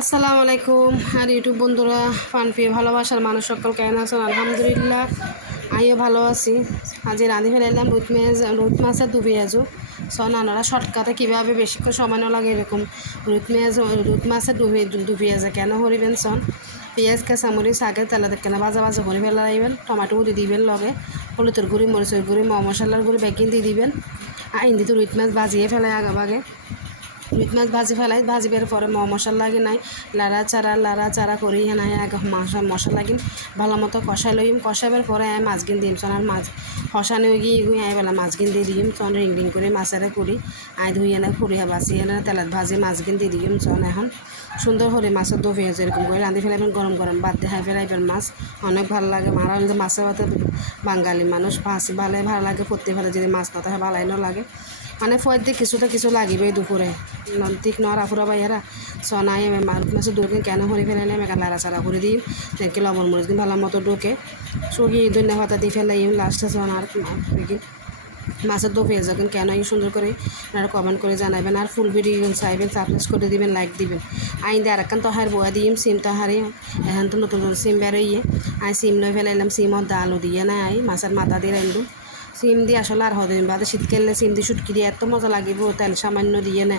আসসালামু আলাইকুম আর ইউটিউব বন্ধুরা পান পেয়ে ভালোবাসার মানুষ সকল কেমন আছেন? আলহামদুলিল্লাহ আমিও ভালো আছি। আজ রাঁধি ফেলাইলাম রুট মাছের দু পেঁয়াজু নানারা শর্টকাটে কীভাবে বেশিক্ষণ সময় না লাগে এরকম রুট মাছের দু পেঁয়াজে কেন হরিবেন সন পেঁয়াজ কাঁচামরিচ আগে তেলা দেখে ভাজা ভাজা করে ফেলাইবেন, টমেটো দিয়ে দিবেন, লগে হলুদের গুঁড়ি মরিচের গুঁড়ি মশলার গুঁড়ি বেকিং দিয়ে দিবেন। আর ইন্দিতে রুট মাছ ভাজিয়ে ফেলাই আগে রুট মাছ ভাজি ফেলাই ভাজি বের পরে মশলা লাগে নাই লাড়া চারা করি নাই আগে মশলা লাগিন ভালো মতো কষাই লইম, কষাইবার পরে মাছগিন দিম আর মাছ কষানো গিয়ে বেলা মাছগিন দিয়ে দিম রিং করে মাছেরে করি ধুই এনে ফুরিয়া বাঁচি এনে তেলত ভাজি মাছগিন দিয়ে দিম এখন সুন্দর করে মাছের দো পেঁয়াজ এরকম করে রাঁধি ফেলাইবেন, গরম গরম বাদ দিয়ে ফেলাইবেন মাছ অনেক ভালো লাগে। মারা মাছের ভাতে বাঙালি মানুষ ভালো লাগে পড়তে ফেলে যদি মাছ না থাকে ভালাই না লাগে, মানে ফয়ের দিয়ে কিছু লাগিবে দুপুরে ঠিক নরা ফুরা বাইরা সনাই মাছের ডোকে কেন হরি ফেলাইলাম একা লাড়াচাড়া করে দিই, দেখে লবণ মরিচ দিন ভালো মতো ডোকে শুকিয়ে ধন্যা পাতা দিয়ে ফেলাই লাস্টে সোনার মাছের দো পেয়ে যাবেন কেন সুন্দর করে আপনারা কমেন্ট করে জানাবেন। আর ফুল ভিডিও চাইবেন সাবস্ক্রাইব করে দিবেন, লাইক দিবেন। আইন দিয়ে আরেকখান তহার বয়া দিম সিম তহারে এখন তো নতুন সিম বেরোইয়ে সিম লই ফেলাইলাম সিমত আলু দিয়ে না মাছের মাথা দিয়ে রান্ধু সিম দিয়ে আসলে আর হদিন বাদে শীতকালে সিম দিয়ে শুটকি দিয়ে এত মজা লাগিব, তেল সামান্য দিয়ে না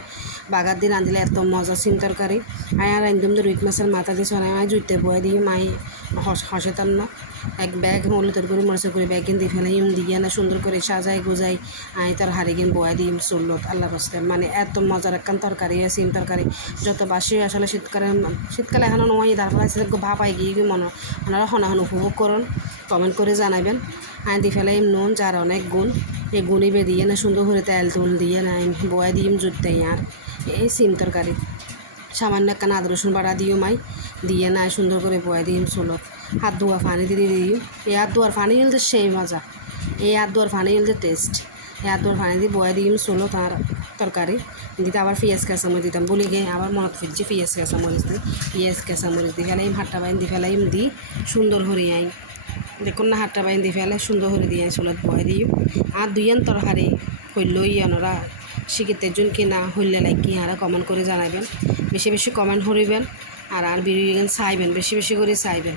বাগার দিয়ে রাঁধিলে এত মজা সিম তরকারি। আর রান্ধুম তো রুই মাছের মাথা দিয়ে শোনা জুইতে বয়ে দিই মাই হসেতাম না এক ব্যাগ হলুদের করে মরিচের করে ব্যাগিন দিয়ে ফেলে দিয়ে না সুন্দর করে সাজাই গোজাই তার হারিগিন বয়া দিই চললত আল্লাহ রস্তে, মানে এত মজার একখান তরকারি সিম তরকারি যত বাসি আসলে শীতকালে এখনও নয় তারপর ভাপাই গিয়ে মনে ওনারা হনাহন উপভোগ করুন, কমেন্ট করে জানাবেন। দিয়ে ফেলে নুন যার অনেক গুণ এই গুণিবে দিয়ে না সুন্দর করে তেল তুল দিয়ে না বয়া দিম জুটতে আর এই সিম তরকারি সামান্য একখান আদা রসুন বাড়া দিও মাই দিয়ে না সুন্দর করে বয়া দিম চলত হাত ধোয়া পানি দিয়ে দিই। এই হাত ধোয়ার পানি হলে সেই মজা, এই হাত ধোয়ার পানি হলে টেস্ট। এই হাত ধোয়ার পানি দিয়ে বয়া দিম চলত আর তরকারি দিতে আবার পেঁয়াজ কাঁচামরিচ দিতাম বলি গিয়ে আবার মনত ফিরছে পেঁয়াজ কাঁচামরিচ দিই দিয়ে ফেলাইম হাটটা বাইন দিয়ে ফেলাইম দিই সুন্দর হরি আইন দেখুন না হাটটা বাইন দিয়ে ফেলে সুন্দর করে দিয়ে চলত বয় দিই। আর দুইয়ান তরকারি হইলই ওনারা শিখিতে জন কি না হইলে লাইক কি আর কমেন্ট করে জানাবেন, বেশি বেশি কমেন্ট করিবেন আর ভিডিও চাইবেন বেশি বেশি করে চাইবেন।